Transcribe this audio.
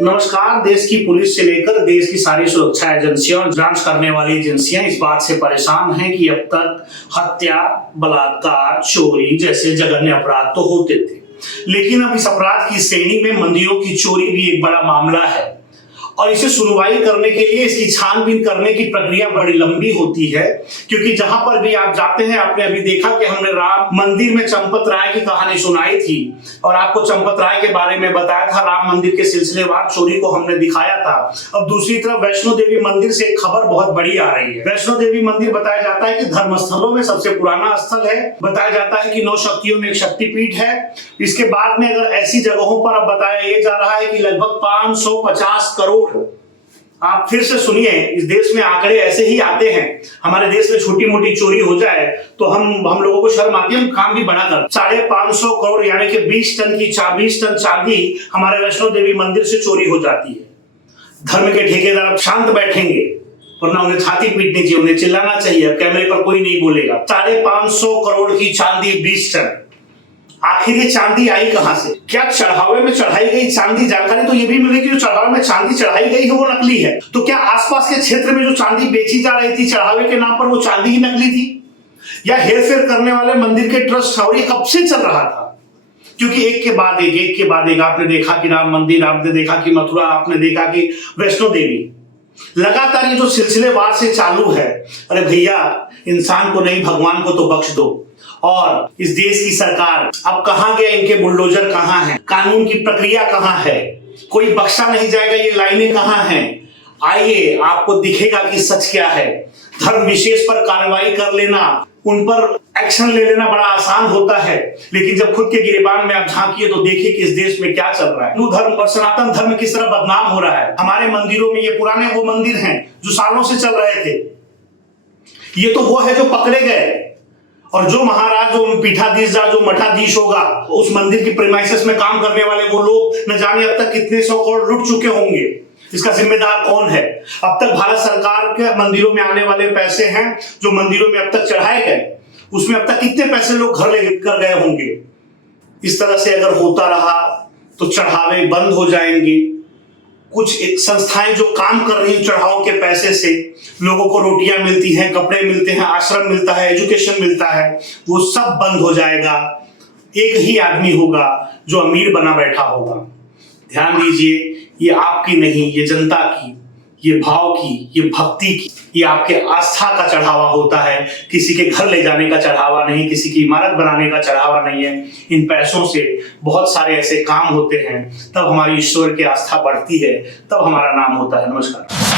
नमस्कार। देश की पुलिस से लेकर देश की सारी सुरक्षा एजेंसियां और जांच करने वाली एजेंसियां इस बात से परेशान हैं कि अब तक हत्या, बलात्कार, चोरी जैसे जघन्य अपराध तो होते थे, लेकिन अब इस अपराध की श्रेणी में मंदिरों की चोरी भी एक बड़ा मामला है और इसे सुनवाई करने के लिए इसकी छानबीन करने की प्रक्रिया बड़ी लंबी होती है। क्योंकि जहां पर भी आप जाते हैं, आपने अभी देखा कि हमने राम मंदिर में चंपत राय की कहानी सुनाई थी और आपको चंपत राय के बारे में बताया था। राम मंदिर के सिलसिलेवार चोरी को हमने दिखाया था। अब दूसरी तरफ वैष्णो देवी मंदिर से एक खबर बहुत बड़ी आ रही है। वैष्णो देवी मंदिर बताया जाता है कि धर्म स्थलों में सबसे पुराना स्थल है। बताया जाता है कि 9 शक्तियों में एक शक्तिपीठ है। इसके बाद में अगर ऐसी जगहों पर अब बताया यह जा रहा है कि लगभग 550 करोड़। आप फिर से सुनिए, इस देश में आंकड़े ऐसे ही आते हैं। हमारे देश में छोटी मोटी चोरी हो जाए तो हम लोगों को शर्म आती है, हम काम भी बड़ा कर। 550 करोड़ यानी कि 20 टन चांदी हमारे वैष्णो देवी मंदिर से चोरी हो जाती है। धर्म के ठेकेदार अब शांत बैठेंगे, वरना उन्हें छाती पीटनी चाहिए, उन्हें चिल्लाना चाहिए। अब कैमरे पर कोई नहीं बोलेगा। 550 करोड़ की चांदी 20 टन। आखिर ये चांदी आई कहां से? क्या चढ़ावे में चढ़ाई गई चांदी? जानकारी तो ये भी मिली कि जो चढ़ावे में चांदी चढ़ाई गई है वो नकली है। तो क्या आसपास के क्षेत्र में जो चांदी बेची जा रही थी चढ़ावे के नाम पर, वो चांदी ही नकली थी? या हेरफेर करने वाले मंदिर के ट्रस्ट और ये कब से चल रहा था? क्योंकि एक के बाद एक आपने देखा कि राम मंदिर, आपने देखा कि मथुरा, आपने देखा कि वैष्णो देवी, लगातार ये जो सिलसिलेवार से चालू है। अरे भैया, इंसान को नहीं भगवान को तो बख्श दो। और इस देश की सरकार अब कहां गए? इनके बुलडोजर कहां हैं? कानून की प्रक्रिया कहां है? कोई बख्शा नहीं जाएगा। ये लाइनें कहां हैं? आइए, आपको दिखेगा कि सच क्या है। धर्म विशेष पर कार्रवाई कर लेना, उन पर एक्शन ले लेना बड़ा आसान होता है, लेकिन जब खुद के गिरेबान में आप झांकिए तो देखिए कि इस देश में क्या चल रहा है। हिंदू धर्म और सनातन धर्म किस तरह बदनाम हो रहा है। हमारे मंदिरों में ये पुराने वो मंदिर हैं जो सालों से चल रहे थे। ये तो वो है जो पकड़े गए, और जो महाराज, जो पीठाधीश, जो मठाधीश होगा, उस मंदिर की प्रीमाइसेस में काम करने वाले वो लोग न जाने अब तक कितने 100 करोड़ लुट चुके होंगे। इसका जिम्मेदार कौन है? अब तक भारत सरकार के मंदिरों में आने वाले पैसे हैं जो मंदिरों में अब तक चढ़ाए गए, उसमें अब तक कितने पैसे लोग घर लेकर गए होंगे। इस तरह से अगर होता रहा तो चढ़ावे बंद हो जाएंगे। कुछ संस्थाएं जो काम कर रही चढ़ावों के पैसे से, लोगों को रोटियां मिलती हैं, कपड़े मिलते हैं, आश्रम मिलता है, एजुकेशन मिलता है, वो सब बंद हो जाएगा। एक ही आदमी होगा जो अमीर बना बैठा होगा। ध्यान दीजिए, ये आपकी नहीं, ये जनता की, ये भाव की, ये भक्ति की, ये आपके आस्था का चढ़ावा होता है। किसी के घर ले जाने का चढ़ावा नहीं, किसी की इमारत बनाने का चढ़ावा नहीं है। इन पैसों से बहुत सारे ऐसे काम होते हैं, तब हमारी ईश्वर की आस्था बढ़ती है, तब हमारा नाम होता है। नमस्कार।